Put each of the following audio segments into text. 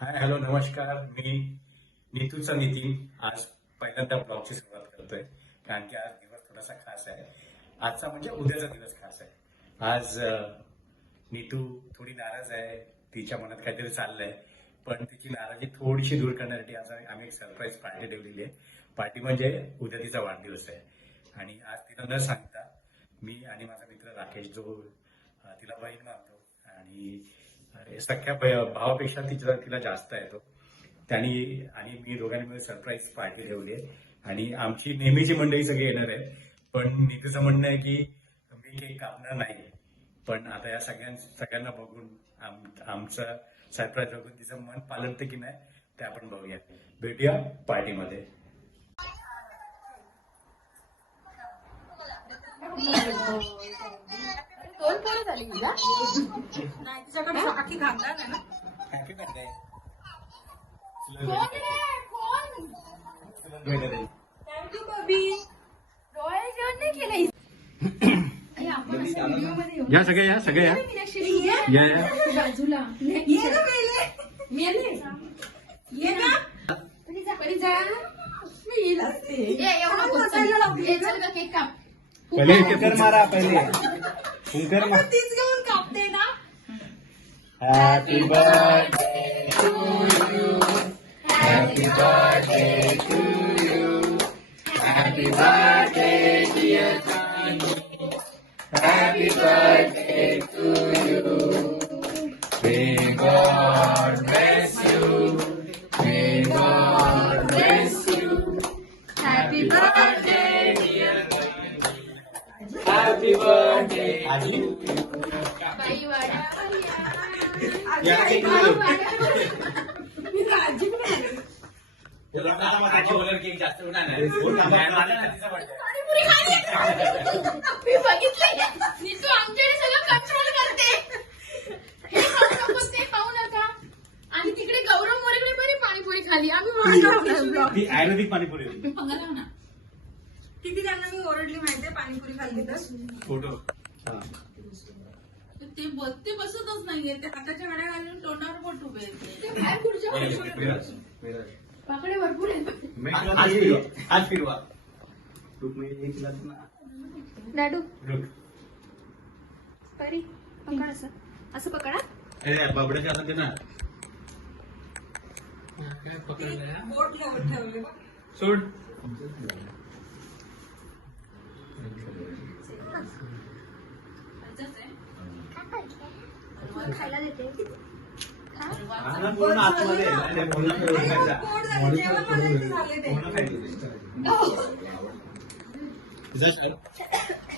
Hi hello नमस्कार. मी नीतूचा नितीन आज पहिल्यांदा ब्लॉगची सुरुवात करतोय कारण की आज दिवस थोडासा खास आहे. आजचा म्हणजे उद्याचा दिवस खास आहे. आज नीतू थोडी नाराज आहे. तिच्या मनात काहीतरी चाललंय पण तिची नाराजी थोडीशी दूर करण्यासाठी आज आम्ही एक सरप्राईज पार्टी ठेवलेली आहे. पार्टी म्हणजे उद्या तिचा वाढदिवस आहे आणि आज तिला न सांगता मी आणि माझा मित्र राकेश जो तिला बहीण मानतो आणि सख्या भावापेक्षा तिला जास्त आहे तो त्यांनी आणि मी दोघांनी मिळून सरप्राईज पार्टी ठेवली आहे आणि आमची नेहमीची मंडळी सगळी येणार आहे. पण नीतीचं म्हणणं आहे की मी केक कापणार नाही. पण आता या सगळ्यांना बघून आमचं सरप्राईज बघून तिचं मन पालटतं की नाही ते आपण बघूया. भेटूया पार्टीमध्ये. दोन पोरं झाली तुला? नाही तिच्याकडे आखी घालणार नाही ना. Happy birthday. थँक्यू बबी. डोळे जेवण नाही केलं. आपण असं व्हिडिओमध्ये येऊ. या सगळे या मीनाक्षी, ये. बाजूला ये ना पहिले. मेले. ये ना. परी जा. मी येईल असते. ये, एवढं आपण बस. बसायला लावली. ये, चल गं, केक काप. पहिले कुकर मारा पहिले. कुकर आपण तीच घेऊन कापते ना. Happy birthday to you. Happy birthday to you. Happy birthday dear Sunny. Happy birthday to you. May God bless you. May God bless you. Happy birthday dear Sunny. Happy birthday आजी. बाई वाड्या. या केक मध्ये. मी राजी पण आहे. केक जास्त होणार नाही. पाणीपुरी खाली. मी बघितलंय. नीतू आमच्याकडे सगळं कंट्रोल करते. हे खाऊ नको, ते खाऊ नका. आणि तिकडे गौरव मोरेकडे बरी पाणीपुरी खाली. आम्ही म्हणतो ती आयुर्वेदिक पाणीपुरी. ना. किती त्यांना मी ओरडली माहितीये पाणीपुरी खाल्ली तर. फोटो. ते बसतच नाहीये. ते हाताच्या घड्या घालून तोंडावर बोट उभे येते. ते बाहेर खुर्च्या बसवल्या. पाकडे भरपूर आहेत. आज फिरवा. लाडू परी पकड. असं पकडा. बाबड्याच्या हातात ना. बोट लावून ठेवले बघ. सोड. खायला देते. पूर्ण आतमध्ये. आणि मग पोट झालं, जेवण माझ्याकडे झाले ते.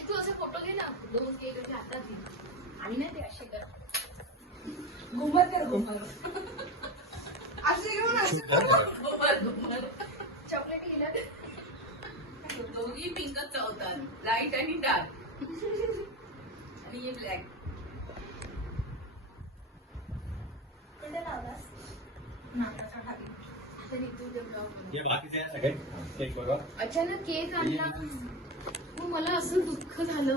तू असं फोटो घे ना. दोन केक असे हातात घे. आणि नाही ते असे कर. घुमत कर घुमत. असे घेऊन असं. चॉकलेट गेला. दोघी पिंकच होतात, लाईट आणि डार्क. आणि हे ब्लॅक. कुठे लावलास? नाकाच्या खाली. आता निघतो ते ब्लॉग. हे बाकीचे सगळे केक बघा. अचानक केक आणला. मग मला असं दुःख झालं.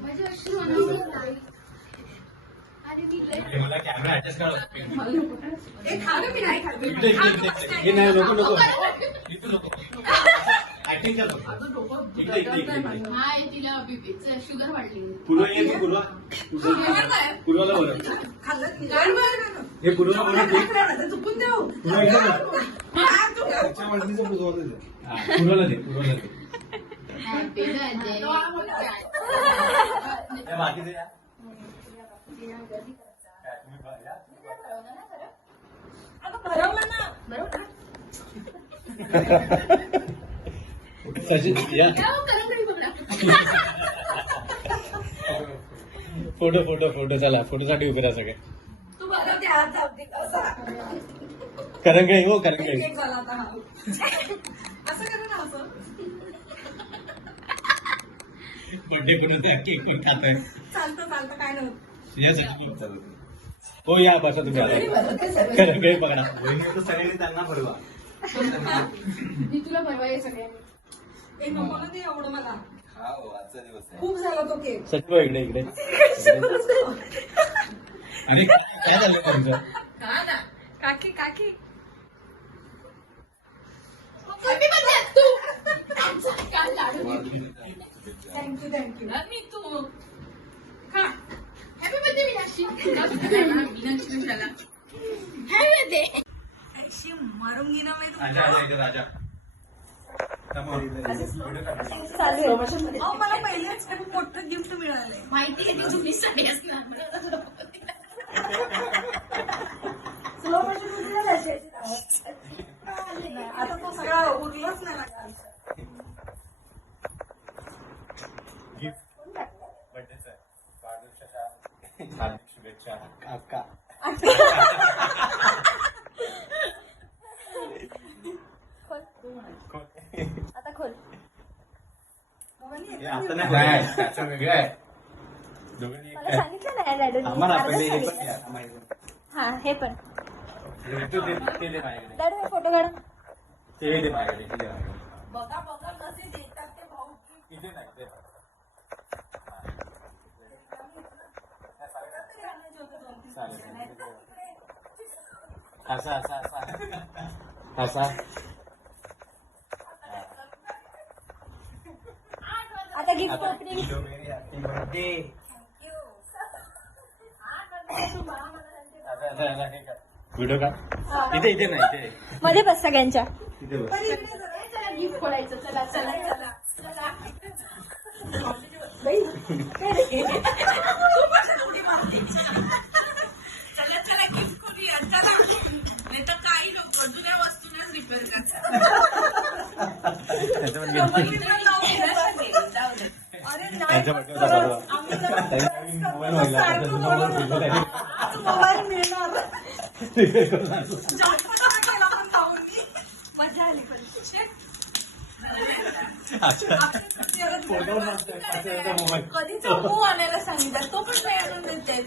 माझे अश्रू अनावर नाही. आणि मी लय मला कॅमेरा ऍडजस्ट करा. ए खाल्लं मी नाही खाल्लं. इकडे हे नाही नको इकडे नको. ऍक्टिंग कर. इकडे. हाय, तिला शुगर वाढली. पूर्वा ये की पूर्वा. पूर्वाला बरं. खाल्लं की गाड मार ना. हे पूर्वा मला बरं. काय करायचं? चुकून देऊ. पूर्वा इकडे बघ. हा, तू. पूर्वाला दे. पूर्वाला दे. Happy birthday. हे बाकीचे या. आता भरवलं ना. बरोबर. सचिन या. करंगडी पकडा. फोटो चला. फोटोसाठी उभे राहा सगळे. तू बघा त्या हात जाऊदे कसा. करंगळी हो करंगळी. केक झाला आता हा. असं करू ना असं. बर्थडे करून त्या केक खात आहे. चालतं काय नव्हतं. हो या बसा तुम्ही आला. करंगळी पकडा. सगळ्यांनी त्यांना भरवा. मी तुला परवा सगळ्यांनी. एक नको ना ते एवढं मला. आजचा दिवस आहे. खूप झाला तो केक. सचिन इकडे. अरे काय झालं तुमचं? हा ना. काकी काकी कमी बदल्यात तू त्यांचा काल लाडू थँक्यू थँक्यू तू हा हॅपी बर्थडे मीनाक्षी मीनाक्षी झाला हॅपी बर्थडे ऐशी मारूंगी ना मैं आजा आजा इकडे राजा अहो मला पहिलेच खूप मोठं गिफ्ट मिळालंय माहिती आहे ती जुनी साडी असणार आता तो सगळा उरलाच नाही लागला गिफ्ट बर्थडेचा वाढदिवसाच्या हार्दिक शुभेच्छा काका आता खोल आता नाही त्याचं वेगळं आहे दोघांनी मला सांगितलं नाही डॅडूनी आम्हाला अर्धच पहिले हे पण सांगितलं. द्या, माहिती. हा हे पण ते दे माझ्याकडे डॅडू हे फोटो काढ ते दे माझ्याकडे ते दे माझ्याकडे बघा बघा कसे देतात ते भाऊ इथे नाही ते चालेल असा असा असा असा आता gift opening happy birthday video का इथे इथे नाही इथे मध्ये बस सगळ्यांच्या इथे बस चला गिफ्ट खोलायचं चला चला चला चला चला चला गिफ्ट करूया चला नाही तर काही लोक जुन्या वस्तूंनाच रिपेअर करतात अरे त्यांच्या बर्थडे होता परवा. त्यांनी नवीन मोबाईल व्हायला आता जुना मोबाईल दिलेला आहे. मोबाईल मिळणार जास्त केला पण जाऊन मी मजा आली पण फोटो नसतोय, 5,000चा मोबाईल. कधीचा मूव आणायला सांगितलं तो पण नाही आणून देते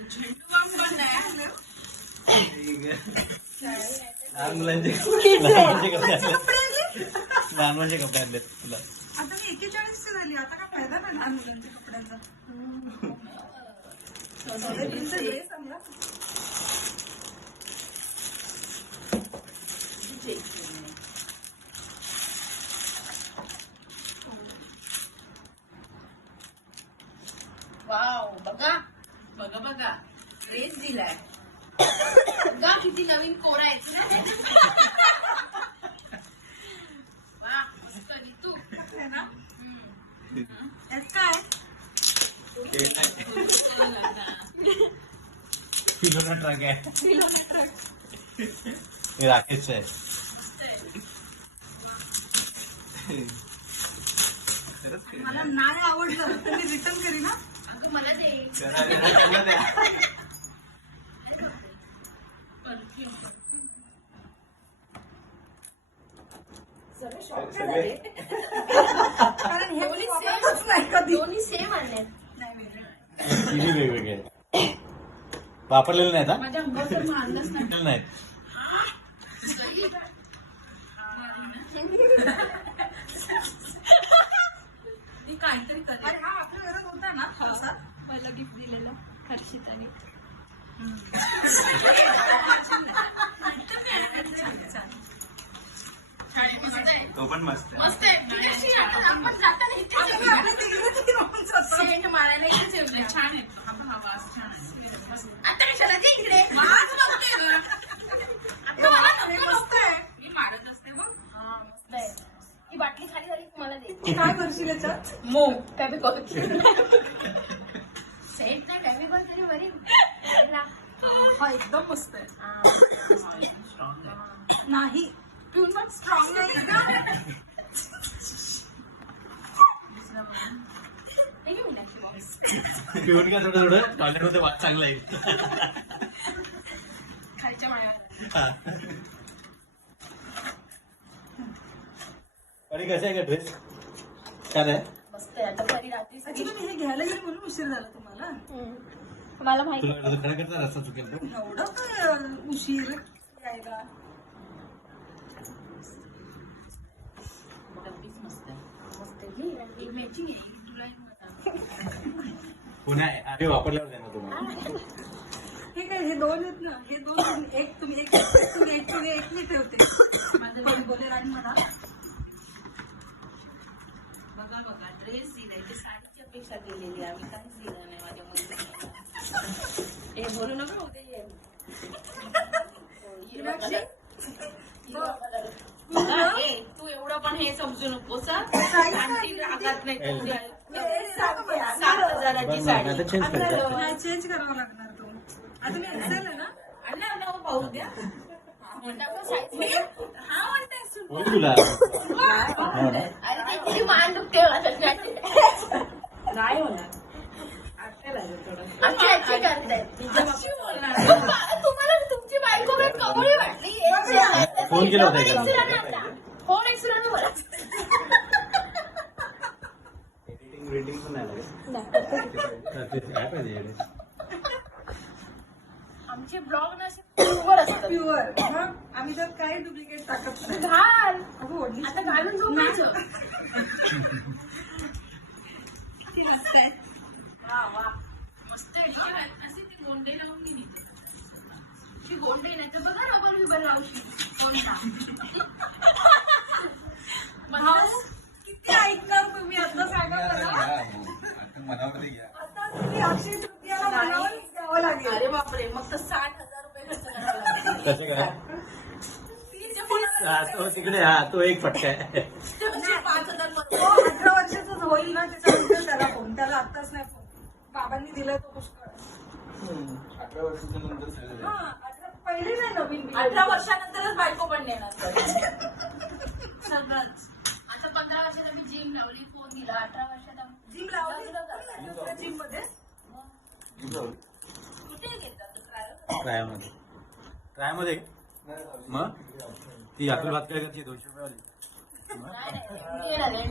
झेंडू पण नाही आणलं. लहान मुलांचे लहान मुलांचे कपडे आणले तुला आता मी 41 ची झाली आता काय फायदा नाही लहान मुलांच्या कपड्यांचा ड्रेस आणला वाव बघा बघा बघा ड्रेस दिलाय बघा किती नवीन कोरा आहेत ना वा मस्त ऋतू आहे ना यात काय किलोचा ट्रक आहे हे राकेशचं आहे मला नाही आवडलं तर मी रिटर्न करीन ना अगं मला दे कारण हे मी वापरतच नाही कधी दोन्ही सेम आणले नाही वेगळं. तिन्ही वेगवेगळे आहेत वापरलेले नाहीत हा माझ्या अंगावर तर मारलंच नाही वापरलेले नाहीत ती काहीतरी करेल अरे हा आपल्या घरात होता ना तसा मला गिफ्ट दिलेलं हर्षिताने मस्त आहे तो पण मस्त आहे मस्त आहे मीनाक्षी, आपण जाताना इथेच आता आपल्या तिघींना ती राहून जातं. सेंट मारायला इथेच येऊया. छान आहे हा वास छान आहे आता कशाला ते इकडे वास बघते गं. आता मला हे नको. मस्त आहे मी मारत असते बघ हा, मस्त आहे ही बाटली खाली झाली की मला दे काय करशील याच्यात मो फेविकॉल सेंट नाही फेविकॉल तरी बरी हा एकदम मस्त आहे नाही ट्यून पण स्ट्रॉंग नाही का मीनाक्षी बॉक्स पिऊन का थोडं थोडं टॉयलेटमध्ये वाट चांगला आहे खालच्या माळ्या हा. अरे कसं आहे का ड्रेस छान आहे मस्त आहे आता परी रात्री सगळी ऍक्च्युली मी हे घ्यायला गेले म्हणून उशीर झाला तुम्हाला मला माहिती तुला खरं करता रस्ता चुकेल तो एवढं काय उशीर यायला डब्बीच मस्त आहे मस्त आहे ही मॅचिंग आहे ही तुला एक मला. पुन्हा आहे आम्ही वापरल्यावर देणार तुम्हाला हे काय हे दोन आहेत ना, हे दोन एक तुम्ही एक मी ठेवते. माझं बोले राणी म्हणा. बघा बघा ड्रेस दिलाय, साडीची अपेक्षा केलेली आहे. आम्ही काहीच दिलं नाही माझ्या मुलीला. हे बोलू नका उद्या येईल. तू एवढं पण हे समजू नकोस हं. आणखी रागात नाही उद्या. 7,000ची साडी आता चेंज करायचं. नाही चेंज करावा लागणार तो. आता मी एक्सेल आहे ना. अण्णा पाहू द्या. हा म्हणताय सुन. बोल तुला अरे ती किती मान दुखते माझ्यासाठी. नाही होणार. आत्याला आहे थोडं. आमची आजी करते. आजी बोलणार. तुम्हाला तुमची बायको काय कवळी वाटली? फोन केला होता एका. फोन एक्सरने बोला. एडिटिंग रेटिंग पण नाही आमचे ब्लॉग ना असे प्युअर असतात. प्युअर. आम्ही त्यात काही डुप्लिकेट टाकत नाही. घाल अगं ओढणी आता घालून झोपायचं. किती मस्त आहे. वा वा मस्त आहे. अशी ती गोंडे लावून गेली. ती गोंडे नाही तर बघा ना पण उभं राहूशी. भाऊ, किती ऐकणार तुम्ही आता सांगा मला. आता मनामध्ये घ्या. आता तुम्ही 800 रुपयाला मनावर द्यावं लागेल. अरे बापरे मग तर 60,000 रुपये खर्च करावे लागतील. कसं काय तो तिकडे हा तो एक फटका आहे. 5,000 तो 18 वर्षाचाच होईल ना त्याच्यानंतर त्याला फोन. त्याला आत्ताच नाही फोन. बाबांनी दिलाय तो पुष्कळ. 18 वर्षाच्या नंतर सगळं हा 18 पहिले नाही नवीन दिलं. 18 वर्षानंतरच बायको पण देणार सगळंच. आता 15 वर्षात आम्ही जिम लावली, फोन दिला. 18 वर्षात आम्ही जिम लावली जिम मध्ये. कुठे घेतात ट्रायल? ट्रायमध्ये ट्रायमध्ये मग ती अकल बात काय करते 200 रुपये वाली. नाही, नाही, मी येणार आहे.